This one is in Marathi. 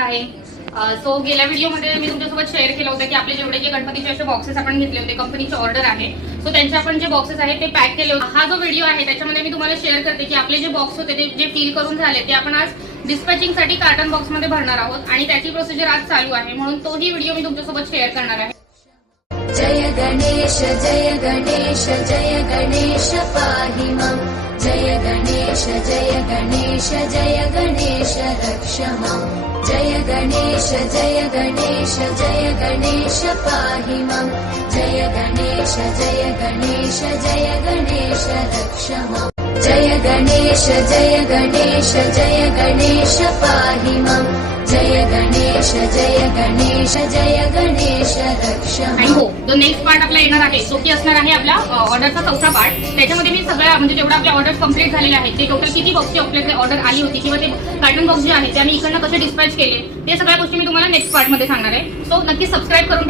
आहे. सो गेल्या व्हिडिओमध्ये मी तुमच्यासोबत शेअर केलं होतं की आपले जेवढे जे गणपतीचे असे बॉक्सेस आपण घेतले होते, कंपनीचे ऑर्डर आहे, सो त्यांचे आपण जे बॉक्सेस आहेत ते पॅक केले होते. हा जो व्हिडिओ आहे त्याच्यामध्ये मी तुम्हाला शेअर करते की आपले जे बॉक्स होते ते जे फिल करून झाले ते आपण आज डिस्पॅचिंग साठी कार्टन बॉक्स मध्ये भरणार आहोत आणि त्याची प्रोसिजर आज चालू आहे, म्हणून तोही व्हिडिओ मी तुमच्यासोबत शेअर करणार आहे. जय गणेश जय गणेश जय गणेश पाहि मां. जय गणेश जय गणेश जय गणेश रक्ष मां. जय गणेश जय गणेश जय गणेश पाहि मां. जय गणेश जय गणेश जय गणेश रक्ष मां. जय गणेश जय गणेश जय गणेश पाहि मां. जय गणेश जय गणेश जय गणेश रक्ष आणि हो, जो नेक्स्ट पार्ट आपला येणार आहे तो की असणार आहे आपला ऑर्डरचा चौथा पार्ट. त्याच्यामध्ये मी सगळ्या म्हणजे जेवढा आपल्या ऑर्डर कंप्लीट झालेले आहेत ते टोटल किती बॉक्सची आपल्याकडे ऑर्डर आली होती किंवा ते कार्टन बॉक्स जे आहे ते आम्ही इकडनं कसे डिस्पॅच केले ते सगळ्या गोष्टी मी तुम्हाला नेक्स्ट पार्ट मध्ये सांगणार आहे. सो नक्की सबस्क्राईब करून ठेवा.